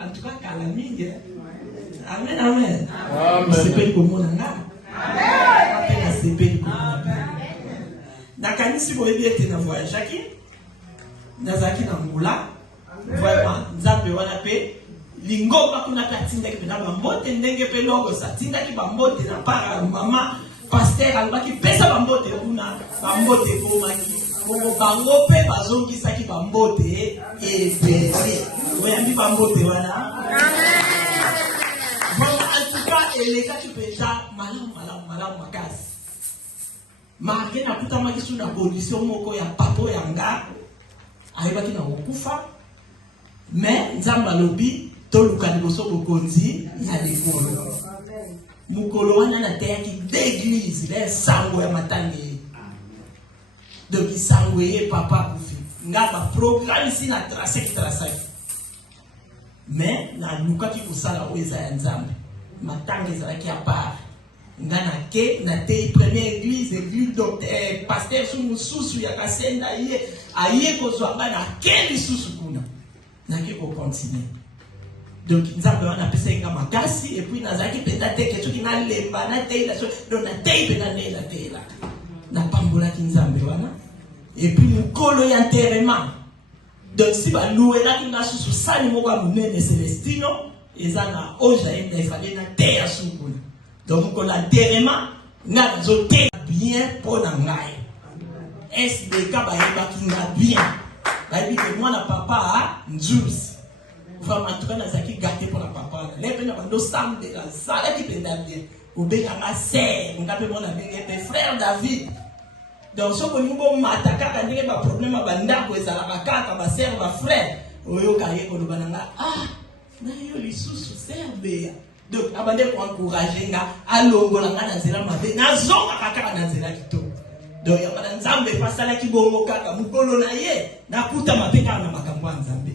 En tout cas, Kalamingue. Amen, amen. C'est comme mon anga. C'est Nakani si vous êtes dans voyage, Nazaki na Mula, vraiment, Nzambe wana pe, lingo bakuna katinda ki na bambote ndenge pe logo sa, tinda ki bambote na para mama, pasteur albaki pesa bambote kuna, bambote komaki, bango pe bazongi saki bambote, ebele, oyambi bambote wana. En tout cas, les cas qui pesa, malam makasi. Marqué na puta maki suna condition moko ya papo yanga. ayebaki na kokufa mais nzambe alobi toluka liboso bokonzi ya likolo mukolo wana nateyaki d'église le sango ya matangi donc sango ye papa kufi nga ba programme ici na tracé mais na lukaki kosala oyo eza ya nzambe matangi ezalaki ya part nga na ke na tei première église docteur pasteur su mosusu ya kasenda ye aye kozwa bana ke lisusu kuna nake kocontinue donc nzambe wana apesaki nga makasi et puis nazalaki mpenza teke soki nalemba nateyela donc nateyi mpe nanela teyela napambolaki nzambe wana et puis mokolo ya enterrement donc si balouelaki nga susu sani moko ya monene Celestino eza na oja ye efale na teya sukuna donc mokolo ya enterrement nga nazoteya bien mpo na ngai SDK bayebaki nga bien bayebi ke mwana papa nzuzi vraiment en tout cas nazalaki gâté pour la papa les peine bando sam de la salle qui penda bien obeka nga sœur nga pe mona benga pe frère David donc ce que nous mataka ka ndenge ba problème ba ndako ezala ka kaka ba sœur ba frère oyo ka yeko loba nga na yo lisusu sœur Bea donc abande ko encourager nga alongola nga na nzela mabe nazonga kaka na nzela kito donc ya bana nzambe fasala kibongo kaka mukolo na ye nakuta mapeka na makambo ya nzambe.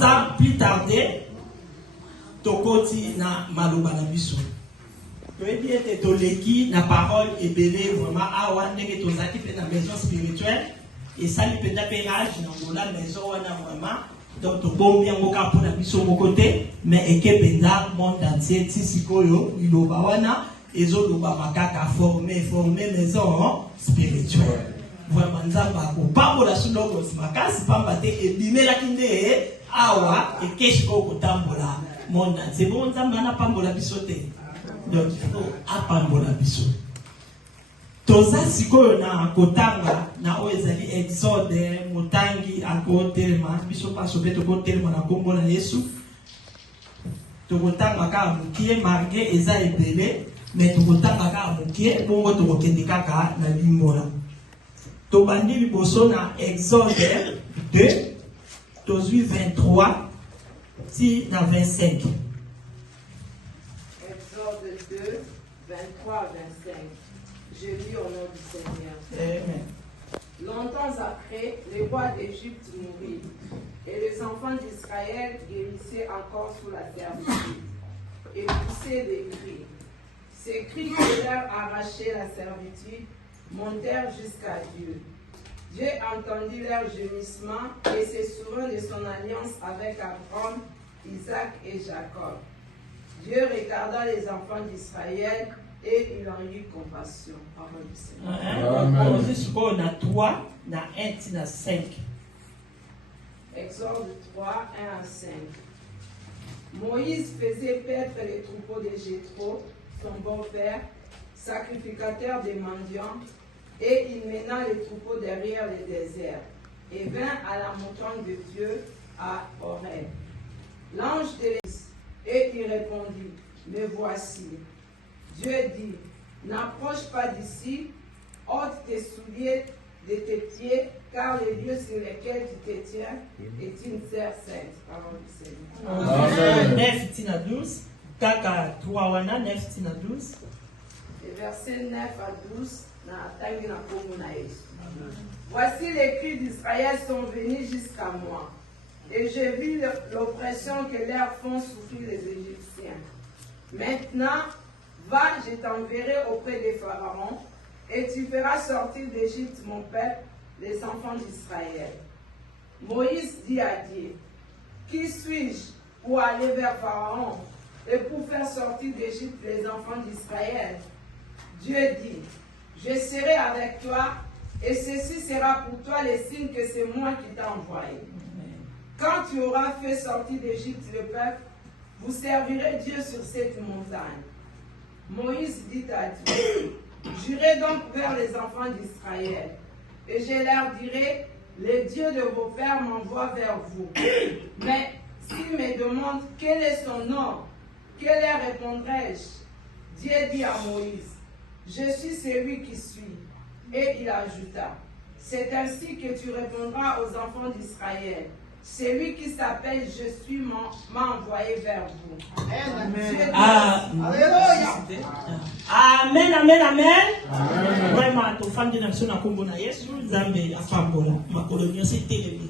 Sans plus tarder, tokoti na maloba na biso. Toyebi ete toleki na parole ebele vraiment awa ndenge tozaki pe na maison spirituelle et sali pe na pérage na ngola maison wana vraiment donc tobombi yango ka mpona biso moko te mais ekependa monde entier ti sikoyo iloba wana ezoloba makaka former maison spirituelle. Vraiment nzambe akopambola sulongo makasi pamba te ebimelaki nde awa ekeshi kotambola monde c'est bon nzambe anapambola biso te donc il faut apambola biso toza sikoyo na kotanga na oyo ezali exode motangi akotelema biso paso mpe tokotelema na kombo na Yesu tokotanga kaka mokie marge eza ebele mais tokotanga kaka mokie bongo tokokende kaka na limbola tobandi liboso na Exode 2 tozwi 23 si na 25. Exode 2 23 25. Je lis au nom du Seigneur. Amen. Longtemps après, le roi d'Égypte mourut, et les enfants d'Israël guérissaient encore sous la servitude, et poussaient des cris. Ces cris qui leur arrachaient la servitude montèrent jusqu'à Dieu. Dieu entendit leurs gémissements et se souvint de son alliance avec Abraham, Isaac et Jacob. Dieu regarda les enfants d'Israël et il en eut compassion. Parole du Seigneur. Amen. Na 3, na 1, na 5. Exode 3, 1 à 5. Moïse faisait paître les troupeaux de Jéthro, son beau-père, sacrificateur des mendiants, et il mena les troupeaux derrière le désert, et vint à la montagne de Dieu à Horeb. L'ange de l'Église, et il répondit, me voici. Dieu dit, n'approche pas d'ici, ôte tes souliers de tes pieds, car le lieu sur lequel tu te tiens est une terre sainte. Parole du Seigneur. 9 tina 12, kaka 3 wana 9 tina 12. Et versets 9 à 12, voici les cris d'Israël sont venus jusqu'à moi, et j'ai vu l'oppression que leur font souffrir les Égyptiens. Maintenant, va, je t'enverrai auprès des pharaons, et tu feras sortir d'Égypte mon peuple, les enfants d'Israël. Moïse dit à Dieu, qui suis-je pour aller vers Pharaon et pour faire sortir d'Égypte les enfants d'Israël? Dieu dit, je serai avec toi, et ceci sera pour toi le signe que c'est moi qui t'ai envoyé. Quand tu auras fait sortir d'Égypte le peuple, vous servirez Dieu sur cette montagne. Moïse dit à Dieu, j'irai donc vers les enfants d'Israël, et je leur dirai, le Dieu de vos pères m'envoie vers vous. Mais s'ils me demandent quel est son nom, que leur répondrai-je? Dieu dit à Moïse, je suis celui qui suis. Et il ajouta, C'est ainsi que tu répondras aux enfants d'Israël. Celui qui s'appelle Je suis m'a envoyé vers vous. Amen. Amen, amen, amen. Vraiment, tu fais des nations à Kombona Yesu, Zambé, à Fambola, ma colonie, c'est télé.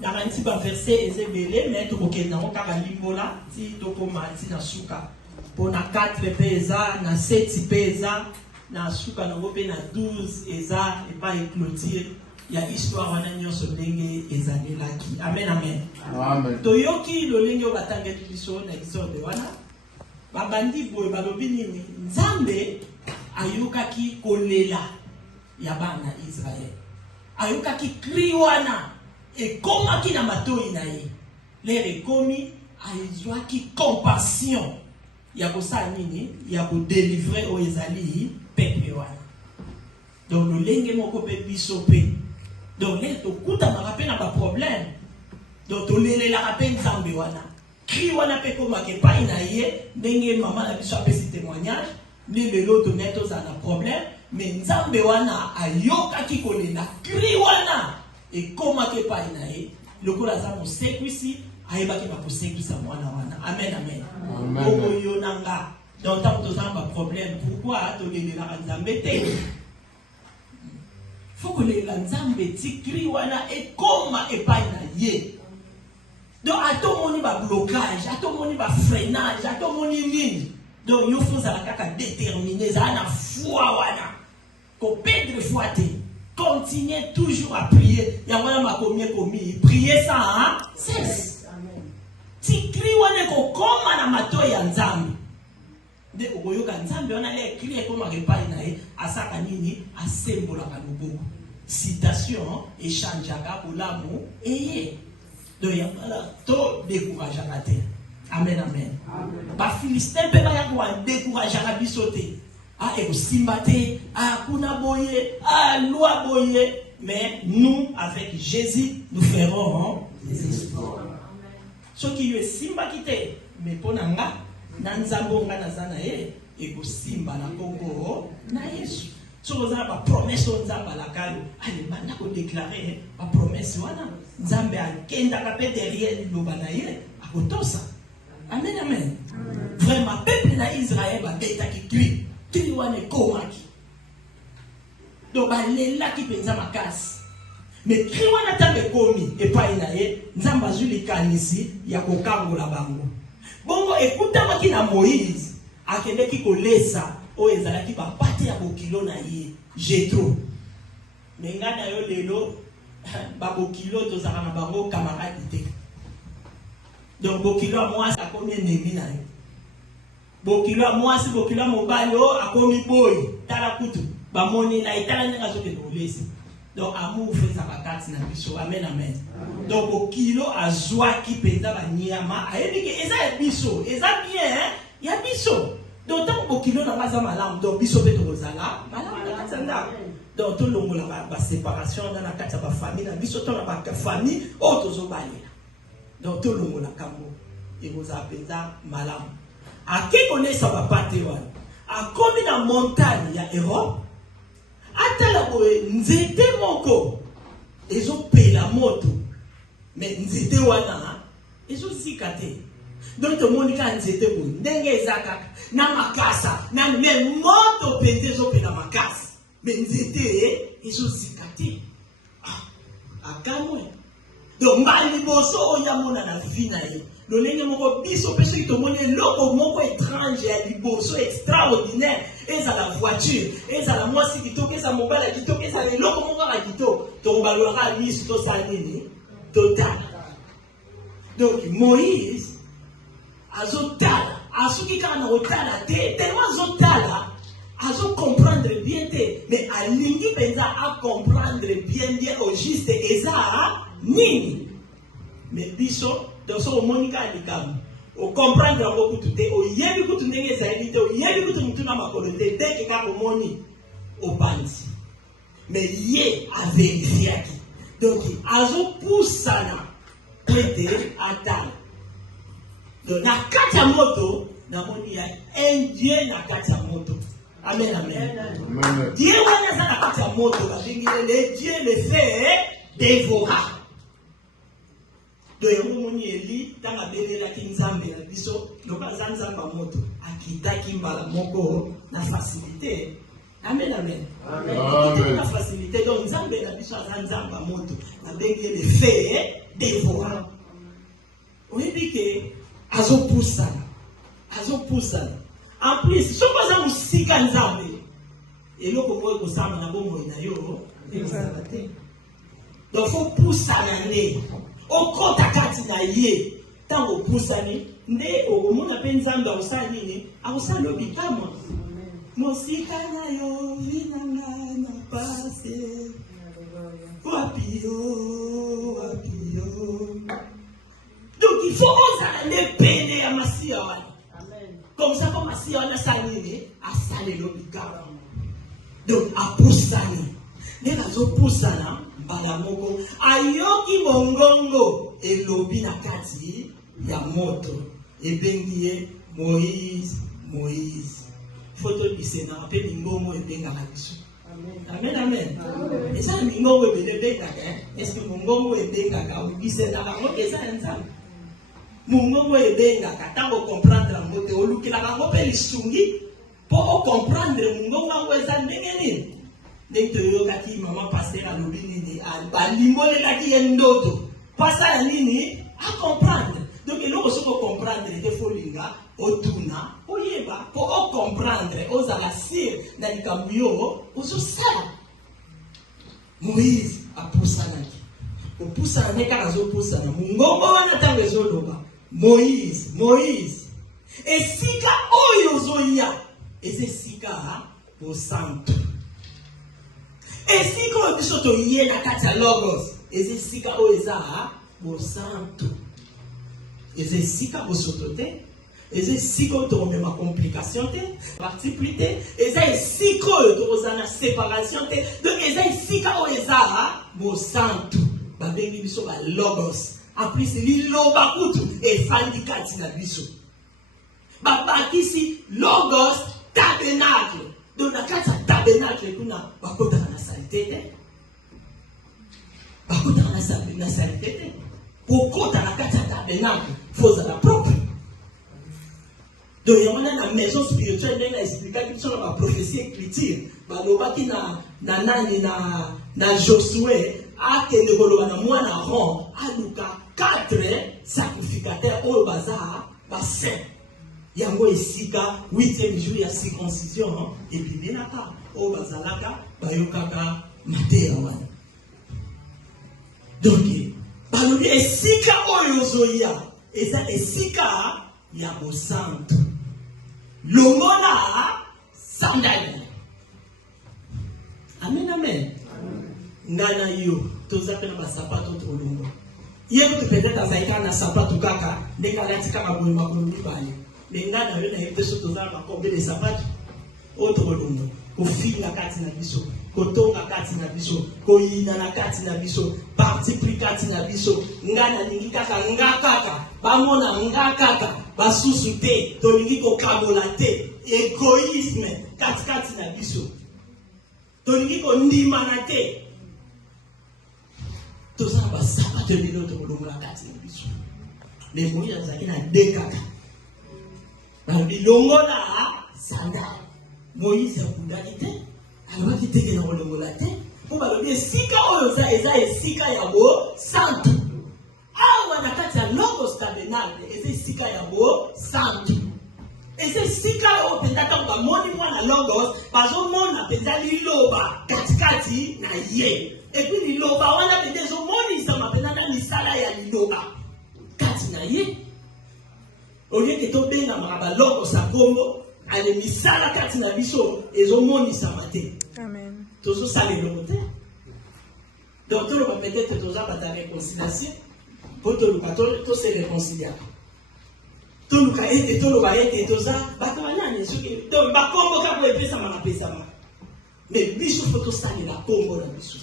Dans un petit verset, Ezebele, mais tu peux n'a aucun limbola, si tu peux marcher dans Souka. Pour na 4 pesa, na 7 pesa, na Souka, na Wopé, na 12 eza, et pas éclotir. Il y a histoire wana nyonso ndenge ezalelaki. Amen, amen. Amen. Toyoki lolenge batangeli biso na exode wana. Babandi boye balobi nini? Nzambe ayokaki kolela ya bana Israël. Ayokaki cri wana ekomaki na matoi na ye. Lere ekomi ayezwaki compassion ya kosala nini? Ya kodélivrer oyo ezali peuple wana. Donc lolenge moko pe biso pe. Donc, les tokuta marape na ba problème. Donc, tolele la rappel Nzambe wana. Cri wana pe koma ke pa ina ye, ndenge maman na biso apesi témoignage, ni lelo toneto za na problème, mais Nzambe wana ayoka ki kolela. Cri wana e koma ke pa ina ye, lokola za mo sekwisi, ayeba ke ba ko sekwisa mwana wana. Amen, amen. Oko yo nanga. Donc, tant que ba problème, pourquoi tolele la Nzambe te? Faut que les Nzambe tikri wana et comme et pas na ye. Donc à tout monde va blocage, à tout monde va freinage, à tout monde ligne. Donc il faut ça la déterminer ça na foi wana. Ko perdre foi te. Continuez toujours à prier. Ya wana makomie komi, prier ça hein? Cesse. Amen. Tikri wana ko koma na mato ya Nzambe. De okoyoka Nzambe wana le crie comme repai na ye asaka nini asembola ka loboko. Citation échangeaka pour l'amour et donc to décourageaka te. Amen, amen. Ba Philistin pe ba ya ko décourageaka bisote. Ah et simba te, ah kuna boye, ah loi boye, mais nous avec Jésus nous ferons des exploits. Ce qui est simba kite, mais ponanga na nzambo nga na zana ye e ko simba na kongo na Yesu. Si vous avez une promesse, vous avez une déclarer une promesse. Vous avez une derrière le Amen, amen. Vraiment, le peuple d'Israël va être qui crie. Qui doit ne komaki. Donc, il est là qui peut ma casse. Mais qui doit n'attendre komi et pas inaye. Nzamba zuli kanisi ya kokango la bango. Bongo, écoutez-moi qui na Moïse. Akende qui kolesa. O ezalaki ba pate ya bokilo na ye Jetro mais ngana yo lelo ba bokilo tozaka na bango camarade te donc bokilo moi ça combien ennemi na yo bokilo moi si bokilo mobali o akomi boy tala kutu ba moni na itala nga zoke dolesi donc amour fait ça bakati na biso amen amen donc bokilo azwaki penza ba nyama ayebi ke eza biso eza bien hein ya biso. D'autant que kilo n'a pas malam, donc biso beto rozala, malam na katanda. Donc tout le monde la séparation dans la kata ba famille, na biso to na ba famille, auto zo balela. Donc tout le monde la kambo, et vous appelez ça malam. A qui connaît ça va pas te wana. A comme na montagne ya Europe, ata la boye nzete moko. Ezo pe la moto. Mais nzete wana, ezo zikate. Donc tout le monde quand nzete bo ndenge ezaka. Na makasa na me moto pende zo pe na makasa mais nzete ezo zikate akamwe donc mali boso oya mona na vina ye lolenge moko biso peso ki to mona loko moko étrange ya liboso extraordinaire eza la voiture eza la mwasi kitoko eza mobala kitoko eza loko moko ka kitoko to balora miso to sanini total donc Moïse azotala asuki kana otala te tellement azotala azo comprendre bien te mais alingi penza a comprendre bien au juste eza nini mais biso dans son monika alikam o comprendre beaucoup tout te o yebi kutu ndenge zaidi te o yebi kutu mutuna makolo te ke ka komoni o bandi mais ye a vérifié donc azo poussana pete atala. Donc, na kati ya moto, na moni ya un Dieu na kati ya moto. Amen, amen. Amen. Dieu wana za na kati ya moto le Dieu le fait dévorer. Donc moni Eli tanga belela ki nzambe na biso loba za nzamba moto akitaki mbala moko na facilité. Amen, amen. Amen. La facilité donc nzambe na biso za nzamba moto na bengi le fait dévorer. Oui dit que azopusana. En plus, si on a musika nzambe, et là qu'on voit que ça m'a bon na yo, donc faut pousser l'année. Au côté kati na yé, tant au poussani, ndé au monde appelle nzambe au sani, au sani obikama. Musika na yo, vinanga na passe. Wapio. Donc il faut oser peiner à Massia. Comme ça, comme Massia, on a salé, à salé l'obligard. Donc, à poussani. Dès que je poussana, balamoko, ayoki mongongo, et lobi na kati, ya moto, et bengiye, Moïse. Photo du Sénat, appelle Mingomo et benga la bisu. Amen, amen. Et ça, Mingomo et benga, est-ce que Mongongo et benga, ou Bissena, et ça, ensemble. Mungongo ebenga katango comprendre mbote olukila bango pe lisungi po comprendre mungongo eza ndenge nini ndenge toyoka ki mama pasteur alobi nini balimole la ki ndoto pasa ya nini a comprendre donc eloko soko comprendre te folinga otuna oyeba po o comprendre ozala sir na likamyo ozosala Moïse apusanaki opusana ne kaka azopusana mungongo wana tango ezoloba Moïse. Et sika oyo zoya. Et c'est sika au santo. Et sika oyo bisoto yé na kati logos. Et c'est sika oyo za au santo. Et c'est sika au sotote. Et c'est sika oyo ma complication te. Particulité. Et c'est sika oyo na séparation te. Donc et c'est sika oyo za au santo. Babengi biso ba logos. En plus, liloba kutu et fandikati na biso. Babakisi logos tabernacle. Donc na kati tabernacle kuna bakota na salité. Bakota na salité. Kokota na kati tabernacle, faut la propre. Donc il y a une maison spirituelle qui explique que sur la prophétie écriture, balobaki na Josué akende koloba na mwana Aaron aluka 4 sacrificateurs au bazar saint. Yango esika 8e jour ya circoncision et puis benaka au bazalaka bayokaka mateya wana. Donc balobi esika oyo zoya eza esika ya bosanto. Lomona sandali. Amen, amen. Ngana yo tozapela basapato tolongo. Yebo peut-être azaika na sapato kaka ndekala tika maboyi makolo mibale. Mais ngana yo na yete so tozala kombe de sapato otolongo. Ko finga kati na biso, ko tonga kati na biso, ko yina na kati na biso, parti pris kati na biso. Ngana ningi kaka ngakaka, bamona ngakaka, basusu te, tolingi ko kabola te, égoïsme kati na biso. Tolingi ko ndima na te. Tozana basapato bilo to kolongola kati na biso. Les moyens azaki na dekaka. Ba bilongola sandal. Moïse a kundaki te, alors qui teke na kolongola te, po balobi esika oyo eza esika ya bo santo. Awa na kati ya logos tabernacle, eza esika ya bo santo. Eza esika oyo penza tango bamoni mwana logos, bazomona penza liloba katikati na ye. Et puis liloba wana penza ezomoni penza na misala ya liloba kati na ye. Olie ke tobenga makaba logos a Congo, ale misala kati na biso ezomoni samate. Amen. Tozo sale lokote. Donc to va peut-être toza ba ta réconciliation. Pour to luka to se réconcilier. To luka ete to luka ete toza ba to nani soki donc ba kombo ka bo epesa ma pesa ma. Mais biso faut to sale la kombo na biso.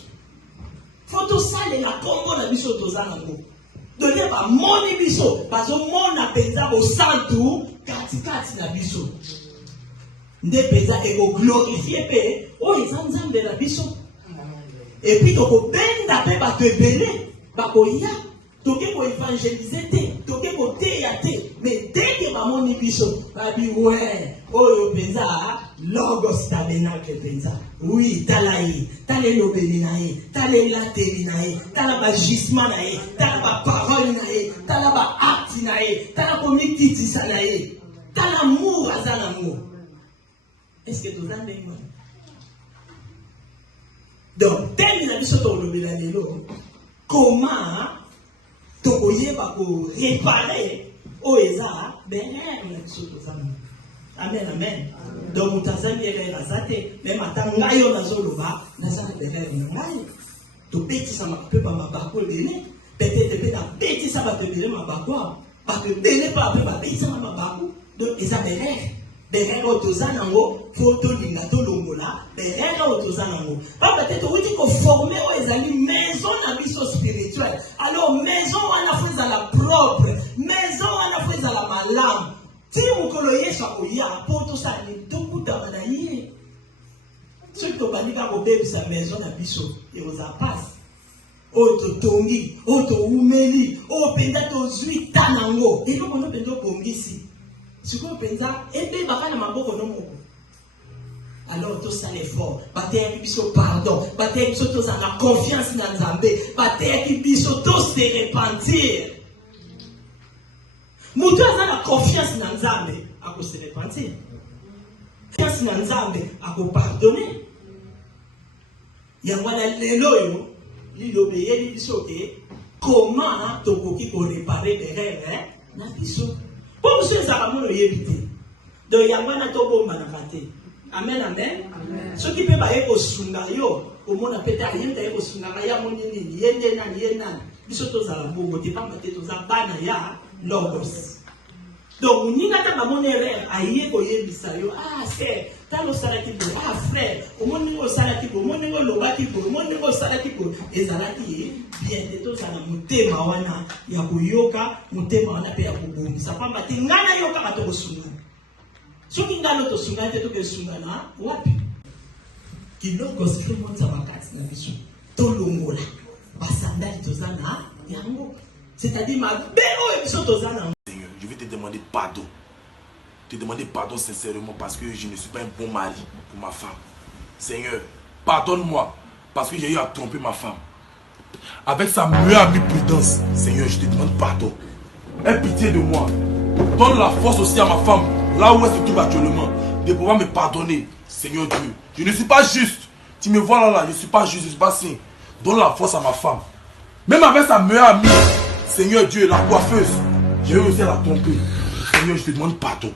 Faut to sale la kombo na biso toza nango. Donc ba moni biso ba zo mona penza bo santu kati na biso. nde penza eko glorifier pe o eza nzambe na biso. Et puis toko benda pe bato ebele bakoya toke ko évangéliser te toke ko teya te mais dès que bamoni biso babi ouais oyo penza logos tabernacle penza oui tala ye tala elobeli na ye tala elateli na ye tala bagisement na ye tala baparole na ye tala baacte na ye tala komititisa na ye tala amour aza na amour. Est-ce que toza ndenge wana? Donc tel na biso tolobela lelo comment tokoyeba ko réparer oeza benere na biso toza na. Amen, amen. Donc mutazami erreur azate même atanga yo nazoloba nazana erreur na ngai to petisa mape ba mabako lele peut-être pe na petisa ba tebele mabako parce que dele pa pe ba petisa mabako donc eza erreur. Berere otozana ngo foto linga to longola berere otozana ngo pas peut-être oui ko former o ezali maison na biso spirituelle. Alors maison wana faut la propre maison wana faut la malamu ti mukolo yesu akoya po to sa ni tokuta banaye ceux qui obandi ka kobebisa maison na biso eroza passe oto tongi oto umeli o penda to zwi tanango et donc on penda kongisi siko penza ebe bakana maboko no moko. Alors tout ça l'effort bateya ki biso pardon bateya ki biso to za la confiance na Nzambe bateya ki biso to se repentir. Mutu aza la confiance na Nzambe ako se repentir, confiance na Nzambe ako pardonner. Yango na lelo yo lilobe yeli biso ke comment tokoki ko réparer les erreurs na biso. Pour ceux qui ont été donc il y a un tobo manakate. Amen, amen. Ce qui peut pas être au sungayo, au monde a peut-être rien d'ailleurs au sungaya mon nini, yenda yenda. Bisoto za la bongo, t'es pas maté to za bana ya logos. Donc ni nata ba mon erreur aye ko yebisayo. Ah c'est talo salaki bo. Ah frère, au monde ngo salaki bo, monde ngo lobaki bo, monde ngo salaki bo. Ezalaki bien de to za na mutema wana ya kuyoka, mutema wana pe ya kubungisa. Kwamba tingana yoka bato kosunga. Soki ngalo to sunga te to ke sunga na wapi? Kiloko sikro monza wakati na biso. To longola. Basandali to za na yango. C'est-à-dire ma bero ebiso to za na. Je vais te demander pardon. Te demander pardon sincèrement parce que je ne suis pas un bon mari pour ma femme. Seigneur, pardonne-moi parce que j'ai eu à tromper ma femme. Avec sa meilleure amie Prudence, Seigneur, je te demande pardon. Aie pitié de moi. Donne la force aussi à ma femme, là où elle se trouve actuellement, de pouvoir me pardonner. Seigneur Dieu, je ne suis pas juste. Tu me vois là, je ne suis pas juste, je ne suis pas saint. Donne la force à ma femme. Même avec sa meilleure amie, Seigneur Dieu, la coiffeuse, j'ai réussi à la tromper. Seigneur, je te demande pardon.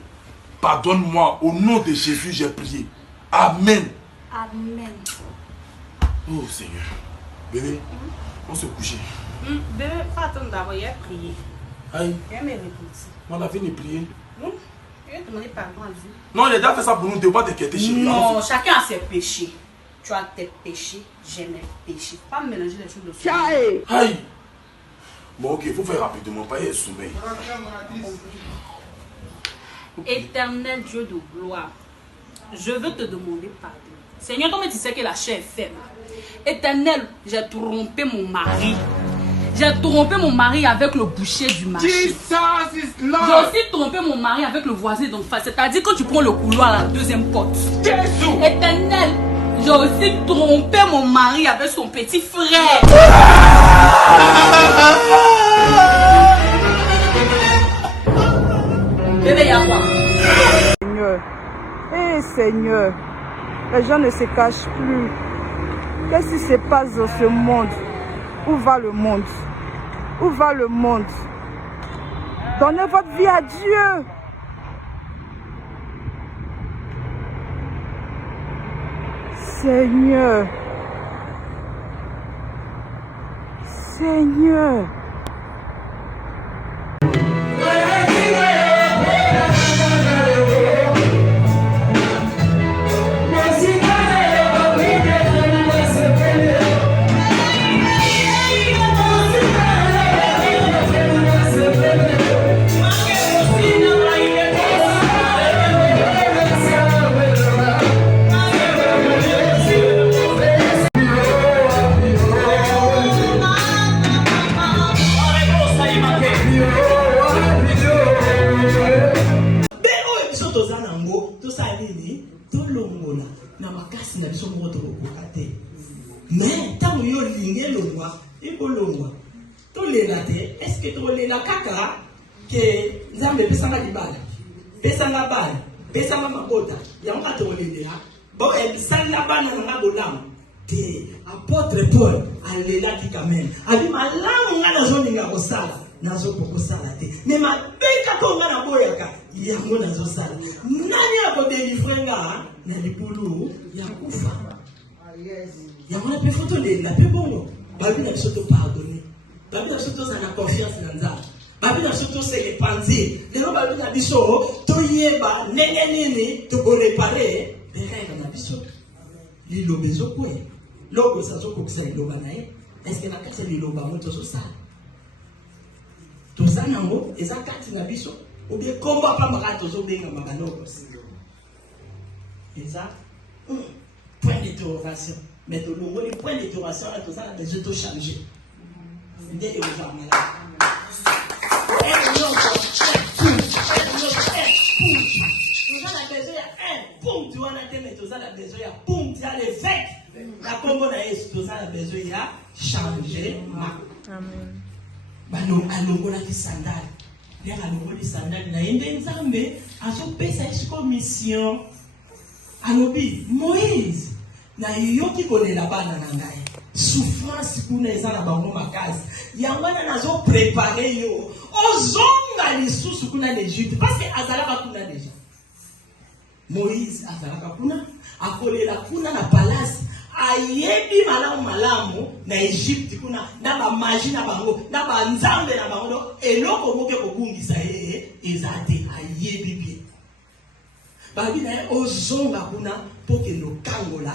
Pardonne-moi. Au nom de Jésus, j'ai prié. Amen. Amen. Oh Seigneur. Bébé, on se coucher. Bébé, pas attendre d'abord, il a prié. Aïe. Il a me répété. On a fini de prier. Non, il a demandé pardon à Dieu. Non, il a déjà fait ça pour nous, devoir t'inquiéter chérie. Non, chacun a ses péchés. Tu as tes péchés, j'ai mes péchés. Pas mélanger les choses de soi. Aïe. Bon, ok, il faut faire rapidement, pas y être sommeil. Éternel Dieu de gloire, je veux te demander pardon. Seigneur, toi, tu sais que la chair est faible. Éternel, j'ai trompé mon mari. J'ai trompé mon mari avec le boucher du marché. J'ai aussi trompé mon mari avec le voisin d'en face. C'est-à-dire quand tu prends le couloir à la deuxième porte. Éternel, j'ai aussi trompé mon mari avec son petit frère. Bébé, y'a quoi? Seigneur, Seigneur, les gens ne se cachent plus. Qu'est-ce qui se passe dans ce monde? Où va le monde? Où va le monde? Donnez votre vie à Dieu. Seigneur. Seigneur. biso moko tokokoka te. Mais tant que yo ligne longwa, ekolongwa. Tolela te, est-ce que tolela kaka que Nzambe pesanga libala, pesanga bala, pesanga mabota, yango atolelea. Bon, ebisala bana na bolam. Te apôtre Paul alela ki quand même. Abi malamu ngana zoninga kosala, nazo pokosala te. Mais mabeka ko ngana boyaka, yango nazo sala. Nani akodélivrer nga na libulu ya kufa. Yango na pe photo lela pe bongo. Babi na biso to pardonner. Babi na biso to za na confiance na Nzambe. Babi na biso to se repentir. Lelo babi na biso to yeba nene nini to ko réparer. Beka na biso. Lilo bezo kwe. Loko sa zo kokisa liloba na ye. Est-ce que na kati liloba mo to so sala? To sa nango eza kati na biso. Ou bien komba pa maka to zo benga makanoko. Eza point d'interrogation. Mais tout le monde, le point d'interrogation, tout ça, les autres changer. Dès que vous en avez. Tout ça, la besoin, un poum, tu vois, la tête, mais tout ça, la besoin, poum, tu as l'évêque. La combo, tout ça, la besoin, il y a changer. Amen. Bano, alongo la sandale. Les alongo la sandale, na yende nzambe, aso pesa isko mission. Alobi, Moïse. Na yoki kolela bana na ngai souffrance kuna eza na bango makasi yangwana nazo préparer yo ozonga lisusu kuna na Egypte parce que azalaka kuna déjà Moïse azalaka kuna akolela kuna na palace ayebi malamu na Egypte kuna na ba magie na bango na ba nzambe na bango eloko moke kobungisa ezate ayebi bien babi na ozonga kuna poke no kangola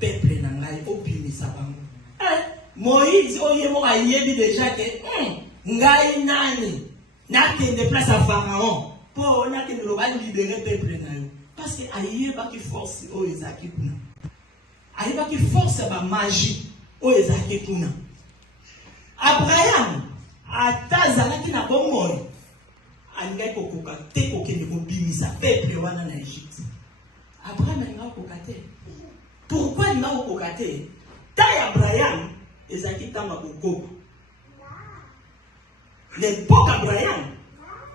peuple na ngai obimisa bango. Moïse oyemo ayebi déjà que ngai nani nakende place à Pharaon pour nakende lo ba libérer peuple na yo parce que ayeba ki force o ezaki kuna. Ayeba ki force ba magie o ezaki kuna. Abraham atazalaki na bomoi angai kokoka te kokende kobimisa peuple wana na Égypte. Abraham ngai kokoka te. Pourquoi il m'a recoté? Taille Abraham, et ça qui t'a beaucoup. L'époque Abraham,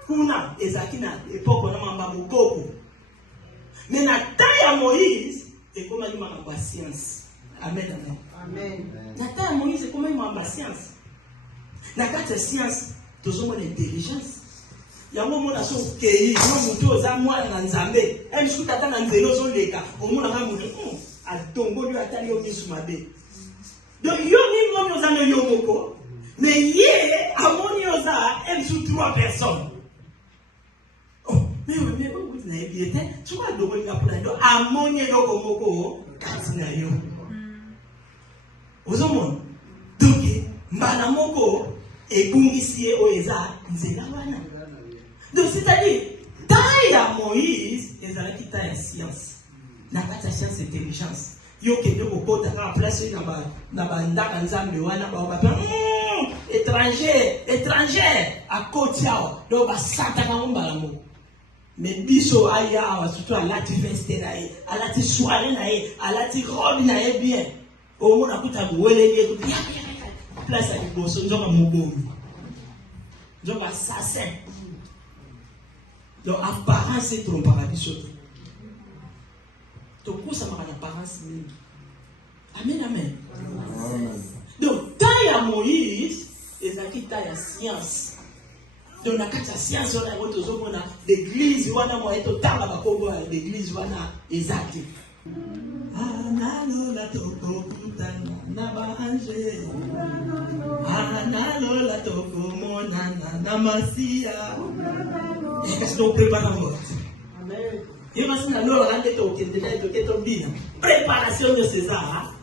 kuna, et ça qui n'a l'époque on a beaucoup. Mais la taille à Moïse, c'est comme il m'a patience. Amen, amen. Amen. La taille à Moïse, c'est comme il m'a patience. La carte science, tout le monde intelligence. Il y a un moment où on kei, on muto za mwa na nzambe. Em sikuta ta na nzelo zo leka. O mona nga muto. Atongo lui atali yo misu mabe. Donc yo ni moni oza no yo moko. Mais ye amoni oza em sous 3 personnes. Oh, mais vous n'avez bien été. Tu vois dogo nga pula do amoni doko moko kati na yo. Ozomon. Donc mbana moko ebungisi ye oeza nzela wana. Donc c'est-à-dire taille à Moïse ezalaki taille à science. Na kati science intelligence yo kende kokota na place na ba ndaka nzambe wana ba étranger à côté yao do ba sata ka mbala mo mais biso aya surtout à la veste na ye à la soirée na ye à la robe na ye bien au mona kuta welele to place à liboso nzoka mobomi nzoka assassin donc apparence c'est trop paradis. Donc, ça m'a apparence. Amen, amen. Donc, taille à Moïse, et ça qui taille à science. Donc, la science, on a l'église, on a l'église, on a exact. Analola toko kutana na banje. Analola toko monana na masia. Et qu'est-ce qu'on prépare à mort? Amen. Préparation de César.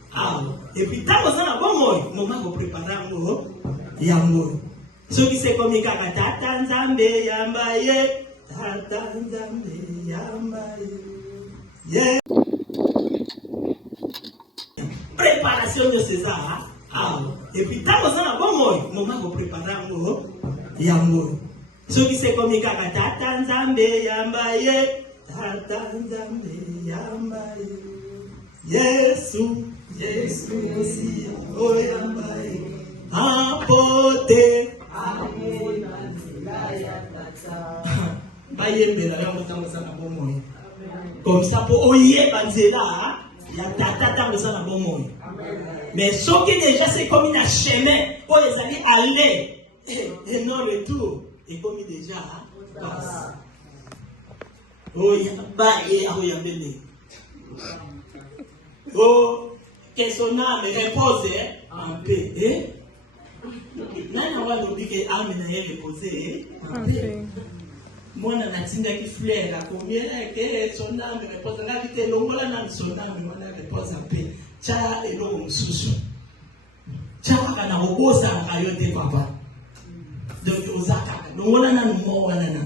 Et puis, tant que ça, bon, moment pour préparer yango. Ceux qui c'est comme Tata Nzambe Yambaye. Tata Nzambe Yambaye. Préparation de César. Et puis, tant que ça, bon, moment pour préparer yango. Ceux qui c'est comme Tata Nzambe Yambaye. Yesu, Yesu aussi, oyambaye, apote, bayembela yango tango sana bomoi. Comme ça pour oyer banzela, ya tata tango sana bomoi. Mais ce qui déjà c'est comme un chemin pour les aller aller et non le tour et comme déjà passe. Oyambaye, oyambele. Oh, que son âme repose en paix. Nana wa lobi que âme na ye repose en paix. Moi na tinga ki fleur la combien que son âme repose la vite longola na son âme wana repose en paix. Cha elo mususu. Cha kana robosa kayote papa. Donc ozaka longola na mo wana na.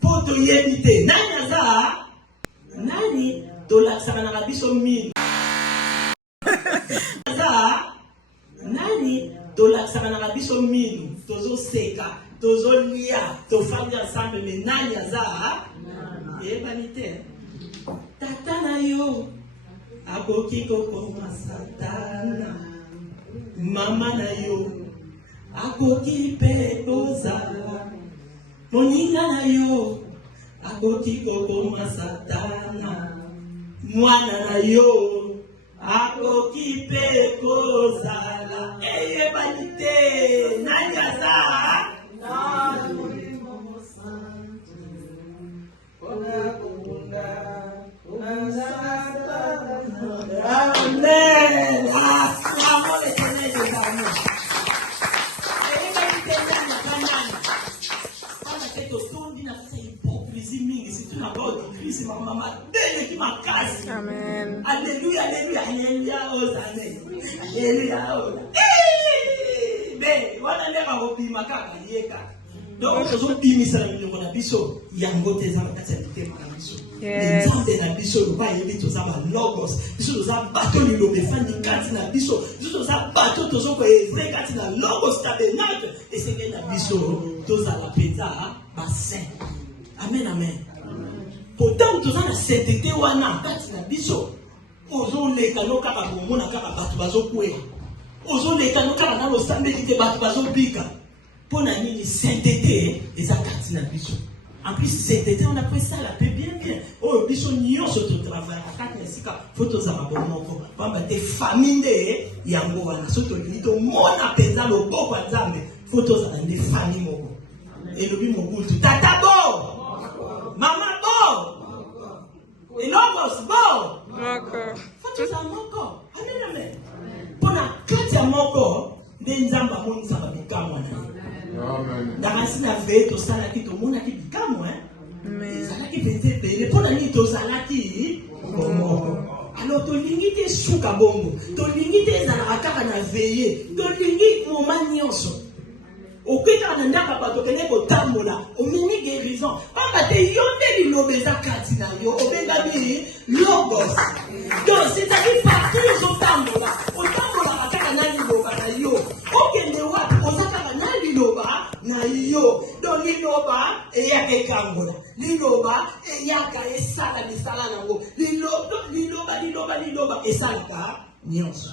Poto yebite nani za nani dola sana na biso mini. Nani tolakisaka na biso minu tozoseka tozolia tofandi ensemble mais nani aza eyebani te tata na yo akoki kokoma satana mama na yo akoki mpe kozala moninga na yo akoki kokoma satana mwana na yo akoki pe kozala eyebani te nani aza na molimo mosantu mpona kobunda amen amour l'éternel des armées eyebani te nani aza nani wana te totondi na kasa hypocrisie mingi surtout na bao de Christ mama beleki makasi amen alléluia alléluia alléluia osane alléluia ola be wana ndeka kopima kaka yeka donc tozobimisa na milongo na biso yango te eza makasi ya mitema na biso nzambe na biso loba yebi toza balogos biso toza bato liloba efandi kati na biso biso toza bato tozokoevre kati na logos tabernacle esenge na biso tozala mpenza basaint amen amen pourtant toza na sainteté wana kati na biso ozoleka no kaka bomona kaka bato bazokwea ozoleka no kaka na losambeli te bato bazobika mpona nini sainteté eza kati na biso en plus sainteté on appelle ça la paix bien bien oyo biso nyonso totravaillaka kati na esika fo tozala bomoko pamba te famille nde yango wana so tolingi tomona mpenza loboko ya nzambe fo tozala nde famille moko elobi mobutu tata bo mama bo elogos bo fo tozala moko amen amen mpona kati ya moko nde nzambe amonisaka bikamwa na ye ndakasi na veye tosalaki tomonaki bikamwa ezalaki mpenza ebele mpona nini tozalaki bomoko alors tolingi te suka bongo tolingi te ezalaka kaka na veye tolingi moma nyonso okekaka na ndaka bato okende kotambola omeni guérison pamba te yo nde liloba eza kati na yo obengami logos donc c'est-à-dire partout ozotambola otambolaka kaka na liloba na yo okende wapi oza kaka na liloba na yo donc liloba eyaka ekangola liloba eyaka esala misala nango liloba esalaka nyonso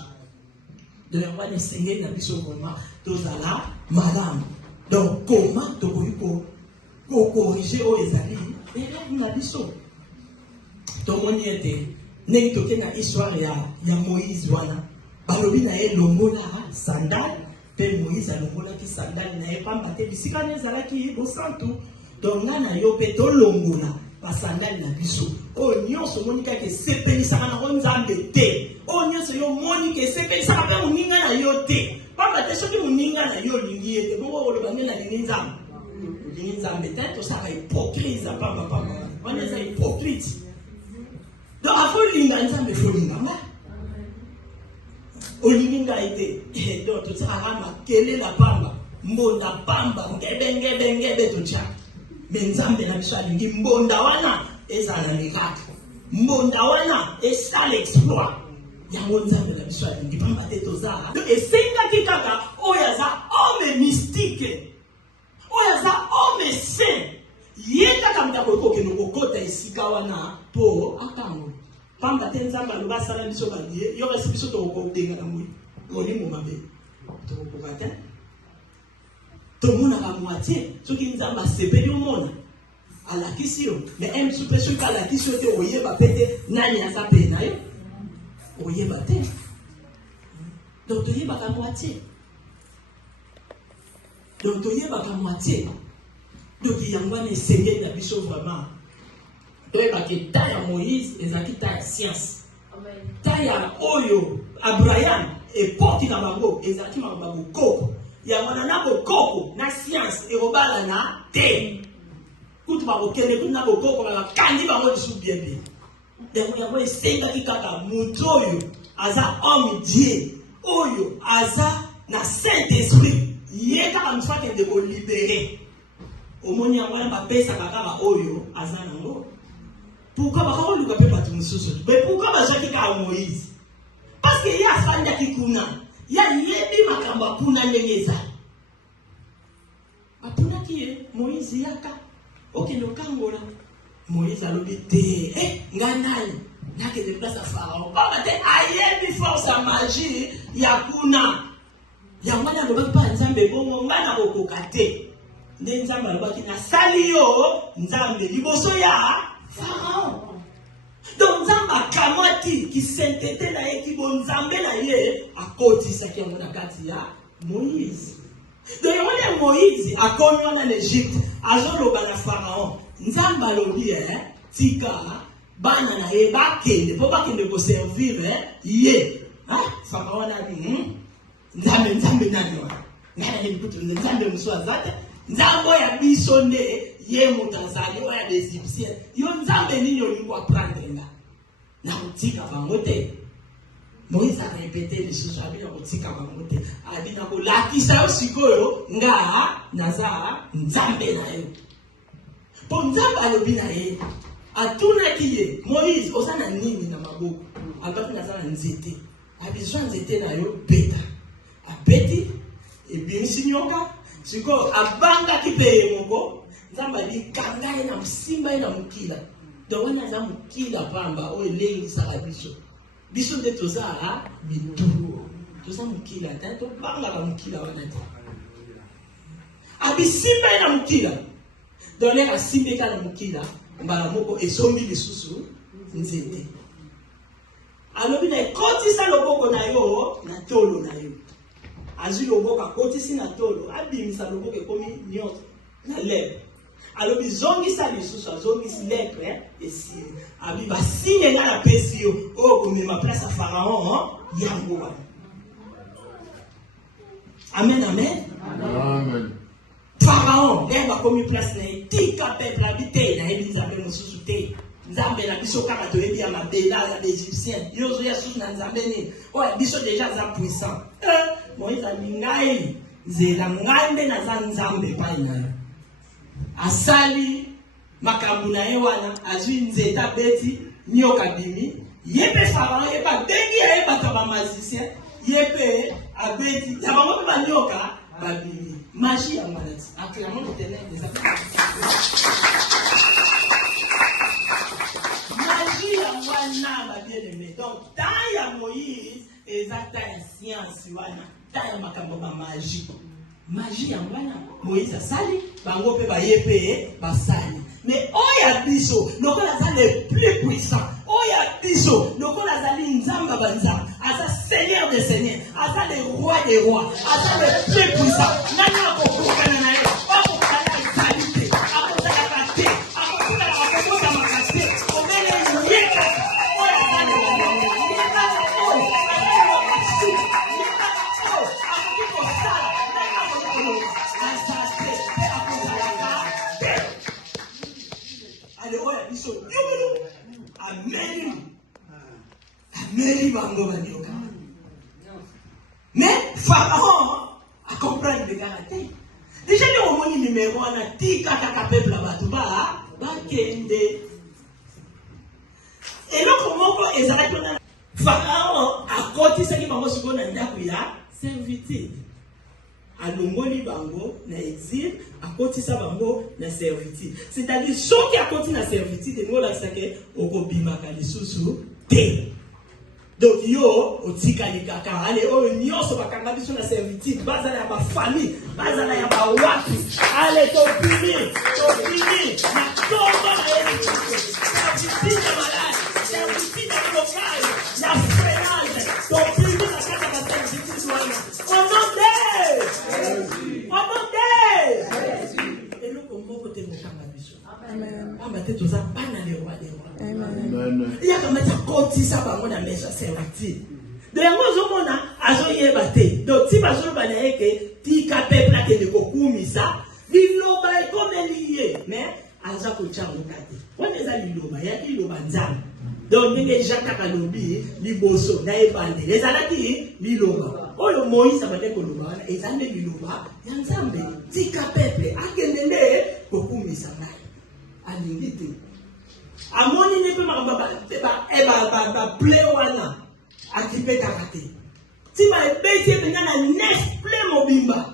donc wana esengeli na biso vraimen tozala malamu donc koma tokoki kokorige oyo ezali erreur na biso tomoni ete ndenge toke na histoire ya moïse wana balobi na ye longola sandale mpe moïse alongolaki sandale na ye pamba te bisika na ezalaki bosantu donc nga na yo mpe tolongola basandale na biso oyo nyonso omoni kaka esepelisaka nango nzambe te oyo nyonso yo omoni ka esepelisaka mpe moninga na yo te pamba te soki moninga na yo olingi ye te bongo oloba nde nalingi nzambe olingi nzambe te tosaka hypocrite pamba wana eza hypocrite donc afolinga nzambe folinga nga olingi ngai te donc tosalaka makelela pamba mbonda pamba ngebengebe totya me nzambe na biso alingi mbonda wana ezala miracle mbonda wana esala exploit yango nzambe na biso alingi pamba te toza esengaki kaka oyo aza homme mystique oyo aza homme saint ye kaka moto akoki kokende kokota esika wana mpo akango Pamba te nzamba aloba sala biso bandie, yo resi biso to ko denga na mui. Ngoli mo mabe. To ko kata. To mona ka moitié, so ki nzamba sepeli omona. Ala kisio, mais un soupe sur la kisio te oyeba pete nani asa pe na yo. Oyeba te. Donc tu yeba ka moitié. Donc tu yeba ka moitié. Donc yangwane sengeli na biso vraiment. Toyeba ke ta ya Moïse ezaki ta ya science. Ta ya oyo Abraham et porti na bango ezaki mabango koko. Ya mwana na koko na science e robala na te. Kutu bango kende kutu na koko ba kandi bango disu bien bien. Donc yango esengaki kaka mutu oyo aza homme Dieu. Oyo aza na Saint-Esprit. Ye kaka mfake de ko libérer. Omoni yango na bapesa kaka oyo aza nango. Pourquoi pas le gars pas tout mais pourquoi pas Jacques à Moïse? Parce qu'il y a Sanda qui kuna, il y a yebi makamba kuna nyeza. Apuna qui est Moïse yaka. Ok le kangola. Moïse a l'obété. Nganani. N'a que des places à Pharaon. Pas matin ayebi force à magie yakuna. Yamwana le pas nzambe bongo ngana kokokate. Nzambe alobaki na sali yo nzambe liboso ya Pharaon. Donc Nzamba kamati qui s'entêtait na ye qui bon Nzambe na ye a koti sa ki ngona kati ya Moïse. Donc on Moïse a connu en Égypte a joloba na Pharaon. Nzamba lobi tika bana na ye ba kende po ba kende ko servir ye. Pharaon a dit Nzambe nani wa. Nana ni kutu Nzambe mswazata. Nzambo ya biso nde ye mutazali wa ya Égyptiens. Yo Nzambe nini olingo prendre là. Na utika bangote. Moïse a répété les choses abina utika bangote. Abina ko lakisa osikoyo nga naza Nzambe na yo. Po Nzambe alobi na ye. Atuna kiye Moïse osana nini na maboko. Abaki naza na nzete. Abizwa nzete na yo beta. Abeti ebimisi nyoka. Siko abanga kipeye moko Nzamba di kanga na msimba na mukila donc wana za mukila pamba o elengi sala biso nde toza bitu toza mukila tanto banga ba mukila wana te abisimba na mukila donc le asimbe ka na mukila mbala moko esombi lisusu nzete alobi na koti sa loboko na yo na tolo na yo azu loboko akotisi na tolo abimisa loboko ekomi nyoto na lèvre alobi zongisa lisusu azongisi lèvre esi abi basigne nga na pesi yo oyo komema place ya Pharaon yango wana. Amen amen. Amen. Pharaon lèvre bakomi place na ye tika peuple habite na yebi Nzambe mosusu te. Nzambe na biso kaka toyebi ya mabela ya Égyptien yozo ya susu na Nzambe ni oyo biso déjà za puissant. Moïse a dit ngai zela ngai mbe naza Nzambe pai na yo. Asali makambo na ye wana azwi nzeta beti nyoka bimi yepe Pharaon yeba bengi ye bato ba magicien yepe abeti ya bango ba nyoka babimi magie ya malati acclamons l'Éternel des magie ya wana ba bien-aimé. Donc dans ya Moïse exact ya science wana ta ya makambo ba magie magie ya wana Moïse asali bango pe ba yepe basali mais oya biso lokola za le plus puissant oya biso lokola za Nzamba banza asa seigneur des seigneurs asa le roi des rois asa le plus puissant nana ko kokana na ye ba ko kala qualité akotaka kate akotaka akotaka makate omele yeka oya za le yeka oya mais Pharaon a compris le caractère. Déjà, nous avons un numéro, on a dit qu'à peuple là-bas, kende. Et là, comment est-ce que Pharaon a côté ce qui m'a dit que la servitude. A longoli bango na exil, a côté ça bango na servitude. C'est-à-dire, ceux qui a côté na servitude, nous là, c'est que au bimaka les sous te. Donc yo otikali kaka ale o nyonso bakanga biso na servitude bazala ya ba famille bazala ya ba wapi ale to pini na tomba na Yesu servitude ya malade servitude ya local ya freinage to pini na kata ba servitude wana eloko moko te mokanga biso amen amba te toza bana le roi des rois. Il y a comme ça côté ça va mon ami ça servitude. De yango zomona azoyeba te. Donc si bazo bana eke ti ka peuple la ke de kokumisa liloba e comme lié mais aza ko tshabo kate. Wona za liloba ya liloba nzambe. Donc ndenge Jacques Kalobi liboso na ebande les alaki liloba. Oyo Moïse abate ko loba na ezande liloba ya nzambe ti ka peuple akendele kokumisa ngai. Alingi te. Amoni ne peut pas play wana akipe karate. Si ma ebeti ebenya na next play mobimba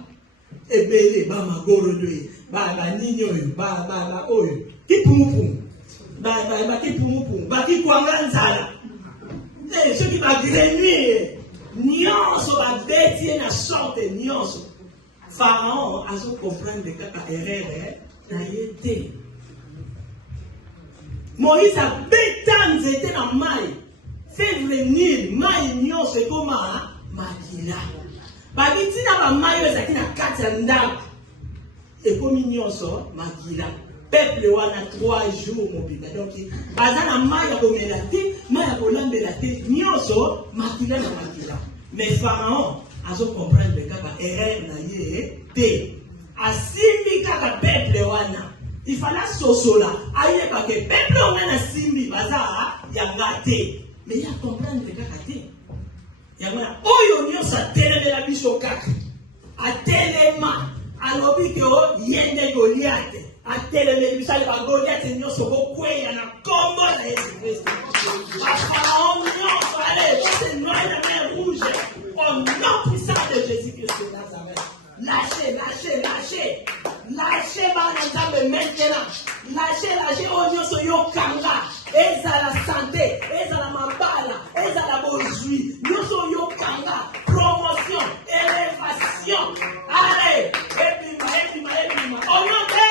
ebele ba magoro doye ba ninyo ba oyo kipumupu ba kipumupu ba kikwanga nzala ceux qui va grenouiller nyonso ba beti na sorte nyonso Pharaon azo comprendre kaka erreur na yete. Moïse a bétam zete na mai. Fait venir mai nyonso ekoma makila. Babiti na ba mai ezaki na kati ya ndako. Ekomi nyonso makila. Peuple wana 3 jours mobimba. Donc baza na mai ya komela te, mai ya kolambela te, nyonso makila na makila. Mais Pharaon azo comprendre kaka erreur na ye te. Asimbi kaka peuple wana. Il fallait sosola. Aïe, parce que peuple on a simbi baza yangate. Mais il y a comprendre que kakate. Yangana oyo nyo sa télé de la biso kaka. A téléma. Alobi ke o yende Goliath. A téléma biso le ba Goliath nyo so ko kwe na kombo na Yesu Christ. Pharaon nyo fallait c'est noir de mer rouge. Au nom puissant de Jésus-Christ de Nazareth. Lâchez Banazambe maintenant. Lâchez Onyo Soyo Kanga. Eza la santé, eza la mambala, eza la bozui. Nyoso Yo Kanga. Promotion, élévation. Allez, épima. Ononde.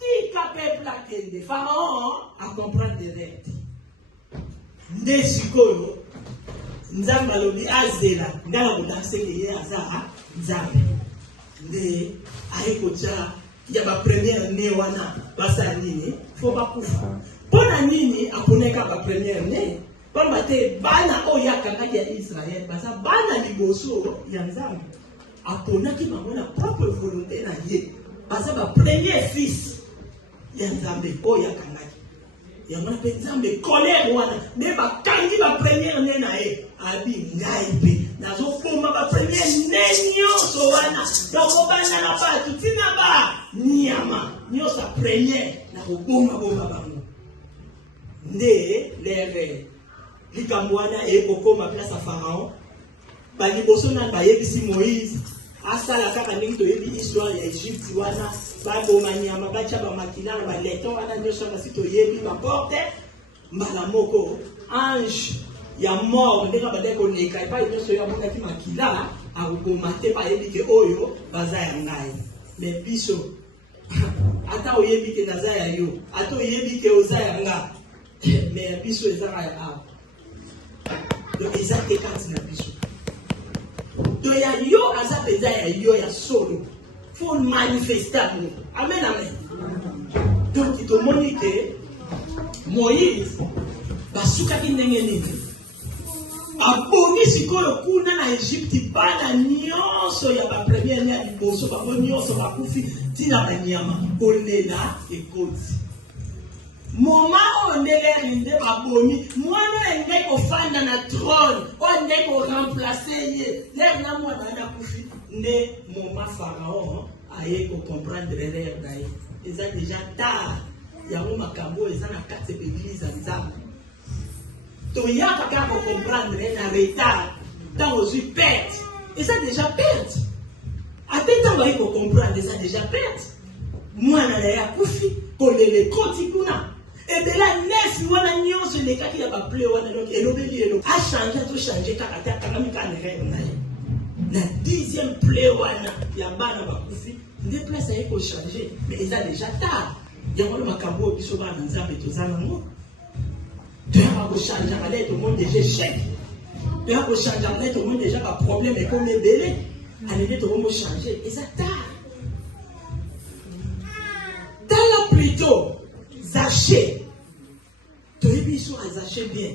Tika peuple akende. Pharaon a comprendre des règles. Ndesikoyo. Nzamba lobi azela ngala kudansenge ye azara nzambe nde ayikocha ya ba première ne wana basa nini fo bakufa pona nini aponeka ba première ne pamba te bana oya kanga ya Israël basa bana liboso ya nzambe aponaki bango na propre volonté na ye basa ba premier fils ya nzambe oya kanga ya mwana pe nzambe colère wana ne ba kangi ba première ne na ye abi ngai pe nazo foma ba première ne nyonso wana donc bana na ba tutina ba nyama nyonso première na koboma bango nde lere likambo wana ekokoma place ya Pharaon baliboso na bayebisi Moïse asala kaka ndenge toyebi histoire ya Egypte wana baboma nyama bacha bamakila na baleton wana nyonso na sito yebi baporte mbala moko ange ya mort ndenge bade koleka epai nyonso ya monaki makila akokoma te bayebi ke oyo baza ya ngai mais biso ata oyebi ke naza ya yo ata oyebi ke oza ya nga mais biso ezaka ya awa donc eza te kati na biso to ya yo aza peza ya yo ya solo faut manifester amen. Donc tomoni ke Moïse basukaki ndenge nini abongi sikoyo kuna na Egypte bana nyonso ya ba première ya liboso bango nyonso bakufi tina banyama kolela ekoti moma ondele nde babomi mwana ngai kofanda na trône o ngai ko remplacer ye le na mwana na kufi nde moma Pharaon aye ko comprendre l'erreur d'ailleurs eza déjà tard yango makambo eza na kati église nzambe to yaka ka ko comprendre na retard dans aux perte eza déjà perte atenta ba ko comprendre eza déjà perte mwana na ya kufi kolele koti kuna. Et de la neuf wana nyonso le kaki ya ba play wana donc elobeli elo a changé tout changé kaka kami kana rêve na ye. La 10e play wana ya bana ba kufi des places à éco changer mais ils ont déjà tard. Il y a un makambo biso ba nzambe tozana ngo. Tu vas ko changer aller tout le monde déjà échec. Tu vas ko changer aller tout le monde déjà pas problème et comme belé. Allez tout le monde changer et ça tard. Dans la plutôt Zaché. Toyebi so azaché bien.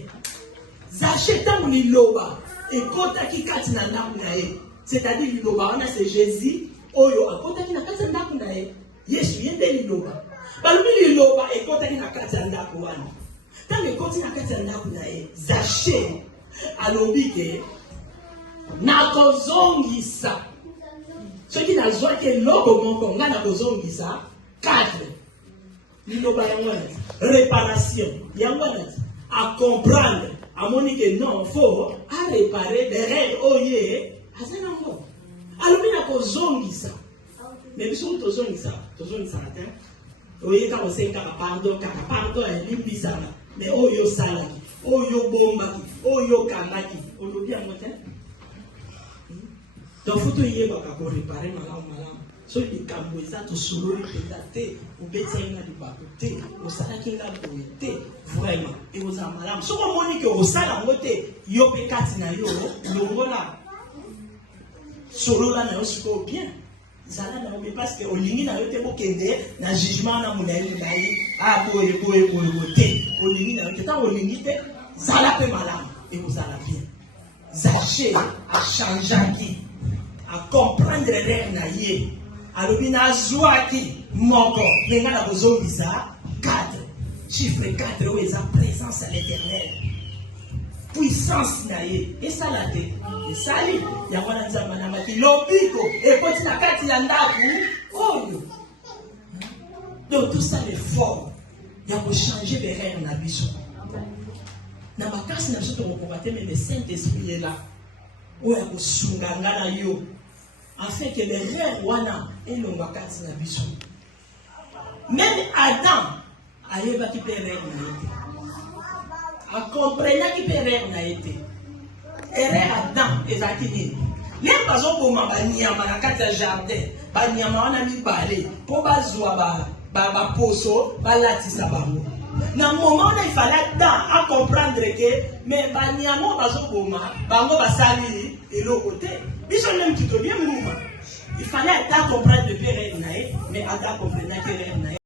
Zaché tant liloba et kota ki kati na ndaku na ye. C'est-à-dire liloba wana c'est Jésus oyo akota ki na kati na ndaku na ye. Yesu yende liloba. Balumi liloba et kota ki na kati na ndaku wana. Tant que koti na kati na ndaku na ye. Zaché alobi ke na kozongisa. Ce qui n'a pas que l'homme moko nga na kozongisa 4. Liloba yangwana réparation yangwana à comprendre à monique non faut à réparer des règles oye azana ngo alumina ko zongisa mais biso to zongisa atin oye ka osenga pardon limbisana mais oyo salaki oyo bombaki oyo kamaki olobi amote donc faut to yeba ka ko réparer malamu so likambo eza tosololi mpenza te obetaki nga libaku te osalaki nga boye te vraiment ekozala malamu soki omoni ke osala yango te yo mpe kati na yo longola solola na yo sikoyo bien zala na yo mpe parce que olingi na yo te bokende na jugement na molai molai boye te olingi na yo te ntango olingi te zala mpe malamu ekozala bien Zaché achangeaki a comprendre rêve na ye alobina zwaki moko nenga na kozongisa 4 chiffre 4 où eza présence à l'éternel puissance na ye esala te esali yango na nzambe anambaki lobiko ekoti na kati ya ndaku oyo donc tout ça l'effort ya kochanger les rêves na biso na makasi na biso tokokoka te mais le Saint-Esprit est là oyo ya kosunga nga na yo afin que les rêves wana elonga kati na biso. Même Adam ayeba ki pe rêve na été. A comprendre ki pe rêve na été. Erreur Adam ezaki nini? Les bazo ko mabanyama na kati ya jardin, banyama wana mibale, po bazwa ba poso, balatisa bango. Na moment il fallait temps à comprendre que mais banyama bazo koma, bango basali eloko te. Biso même tu te bien mouvement. Il fallait attendre comprendre le père Naï, mais attendre comprendre que père Naï.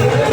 Yeah.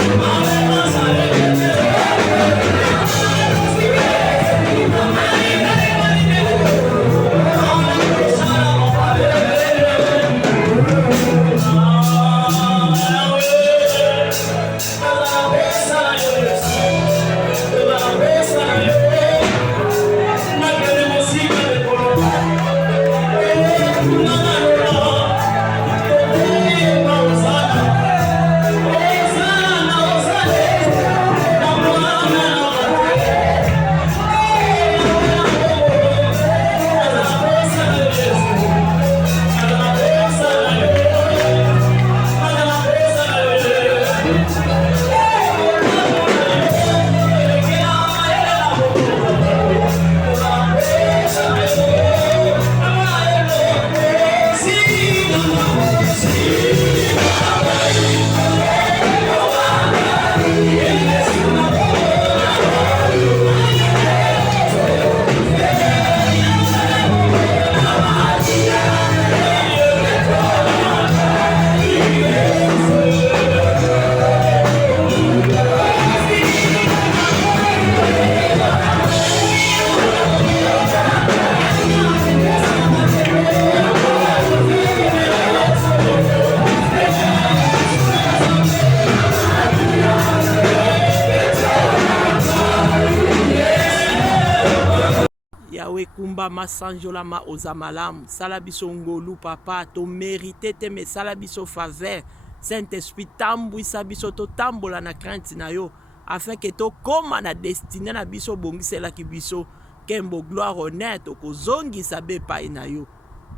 gloire ma sanjola ma ozamalam. Salabiso ngolu papa. To mérité te me salabiso faveur. Saint-Esprit tambouisa biso to tambola na crainte na yo. Afin que to koma na destinée na biso bongisela ki biso. Kembo gloire honneur to kozongi sabe pa ina yo.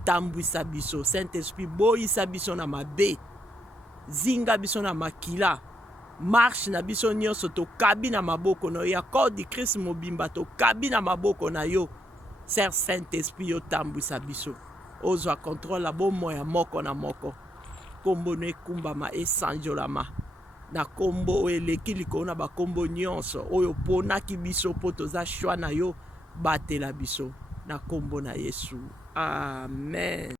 Tambouisa biso. Saint-Esprit boyisa biso na mabe. Zinga biso na makila. Marche na biso nyonso to kabi na maboko na yo. Ya corps di Christ mobimba to kabi na maboko na yo. Ser Saint-Esprit yo tambouisa biso. Ozwa contrôle la bomo ya moko na moko. Kombo no ekumbama esanjolama. Na kombo eleki likolo na bakombo nyonso. Oyo ponaki biso po toza shwa na yo. Batela biso. Na kombo na Yesu. Amen.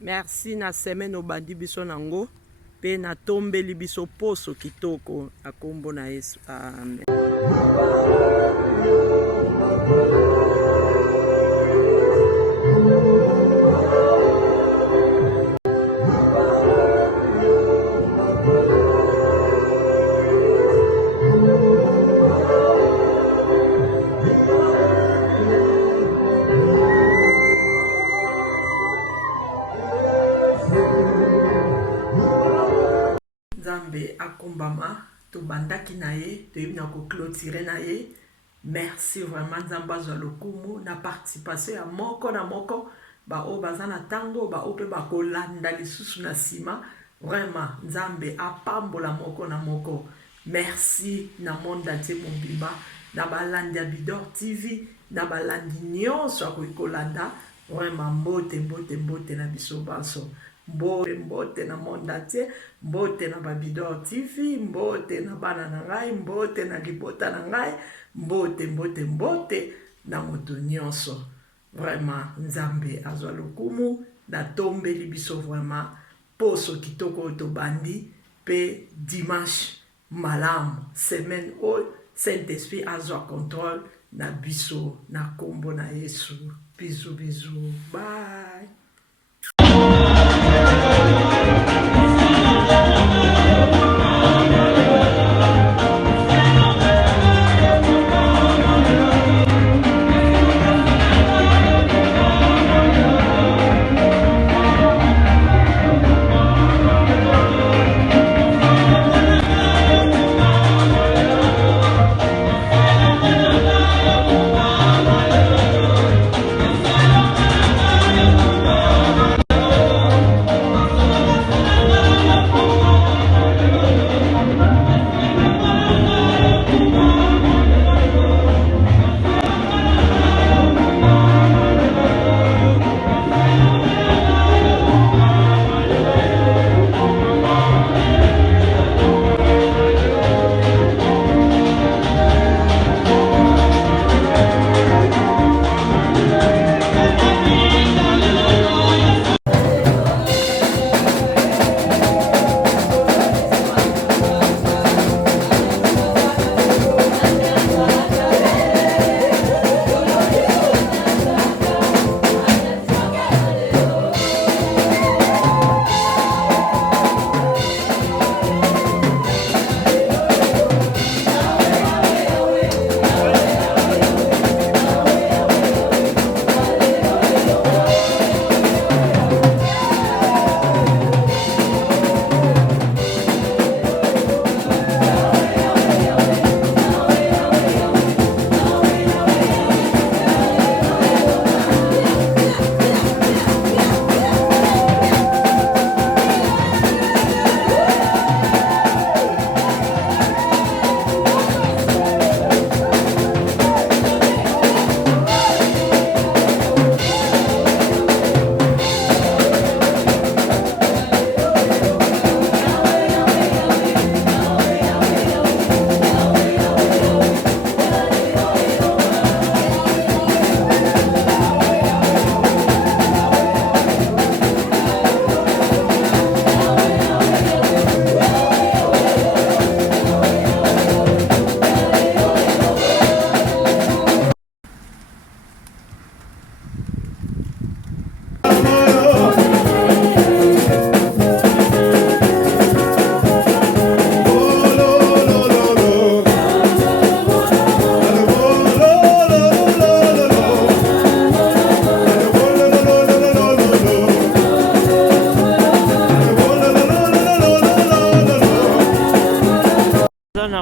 Merci na semaine obandi biso nango pe na tombeli biso poso kitoko na kombo na Yesu. Amen. Akombama to bandaki na ye to yebina ko clôturer na ye. Merci vraiment nzamba za lokumu na participation ya moko na moko ba o bazana tango ba o pe ba kolanda lisusu na sima. Vraiment nzambe apambola moko na moko. Merci na monde entier mobimba na balandi ya Bidor TV na balandi nyonso akokolanda. Vraiment mbote na biso baso. Mbote na monde entier, mbote na Bidor TV, mbote na bana na ngai, mbote na libota na ngai, mbote na moto nyonso. Vraiment nzambe azwa lokumu na tombeli biso vraiment poso kitoko to bandi pe dimanche malamu semaine o Saint-Esprit azwa contrôle na biso na kombo na Yesu. Bisous, bye.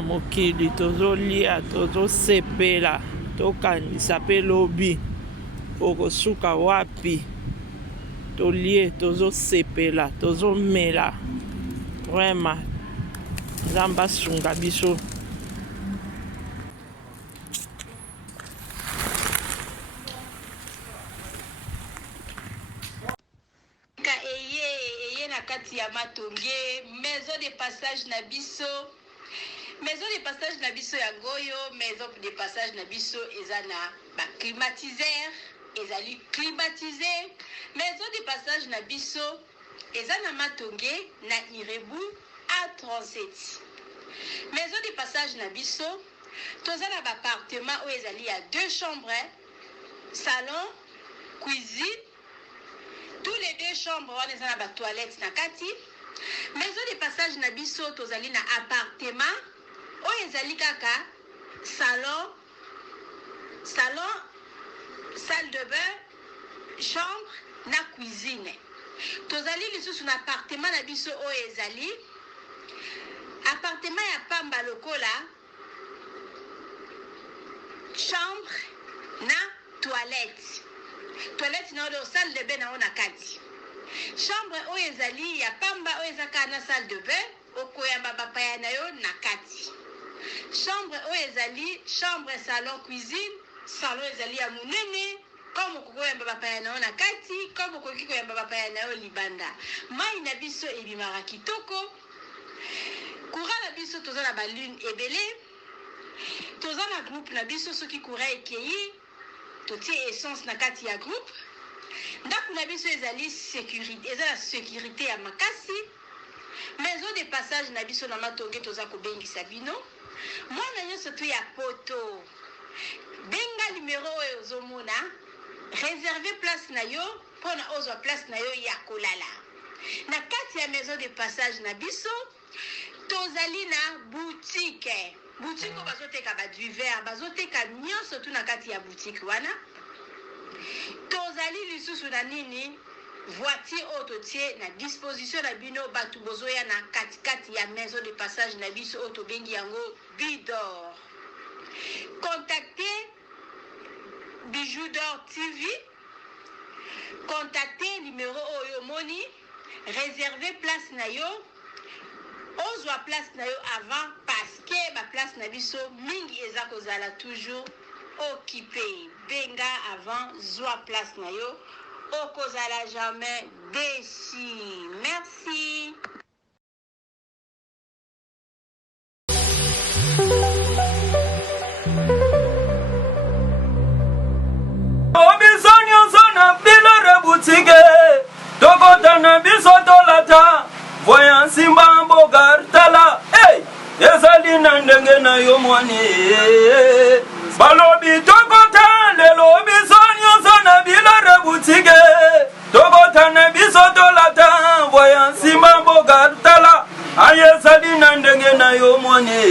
mokili tozolia tozosepela tokanisa mpe lobi okosuka wapi tolie tozosepela tozomela vraiment nzambe asunga biso. Maison de passage na biso ya goyo, maison de passage na biso ezana ba climatiseur ezali climatisé. Maison de passage na biso ezana matonge na Irebu A37. Maison de passage na biso tozana ba appartement où ezali ya 2 chambres, salon, cuisine. Tous les 2 chambres wana ezana ba toilette na kati. Maison de passage na biso tozali na appartement oyo ezali kaka salon, salle de bain, chambre na cuisine. Tozali lisusu na appartement na biso oyo ezali appartement ya pamba lokola chambre na toilette na oyo salle de bain na ona kati. Chambre oyo ezali ya pamba oyo ezaka na salle de bain okoyamba bapaya na yo na kati. Chambre oyo ezali chambre, salon, cuisine. Salon ezali ya munene comme okoyamba bapaya na yo na kati, comme okoki koyamba bapaya na yo libanda. Mai na biso ebimaka kitoko. Courant na biso toza na balune ebele. Toza na groupe na biso soki courant ekeyi totie essence na kati ya groupe. Ndako na biso ezali sécurité, ezala sécurité ya makasi. Maison de passage na biso na matonge toza kobengisa bino. Mwana nyonso tu ya poto benga numéro oyo ozomona, réserver place na yo mpona ozwa place na yo ya kolala. Na kati ya maison de passage na biso tozali na boutique oyo bazoteka baduver, bazoteka nyonso tu na kati ya boutique wana. Tozali lisusu na nini voiture oyo totie na disposition na bino bato bozoya na katikati ya maison de passage na biso oyo tobengi yango Bidor. Contactez Bijou d'Or TV, contactez numéro oyo moni, réservez place na yo, ozwa place na yo avant parce que ba place na biso mingi eza kozala toujours occupé. Benga avant zwa place na yo okozala jamais déçu. Merci. Obisonyo sona bilore boutique tokotana bisoto lata voyant simba mbogartala hey ezali na ndenge na yo mwani balobi tokota lelo obisonyo sona bilore boutique tokotana bisoto lata voyant simba mbogartala ayezali na ndenge na yo mwani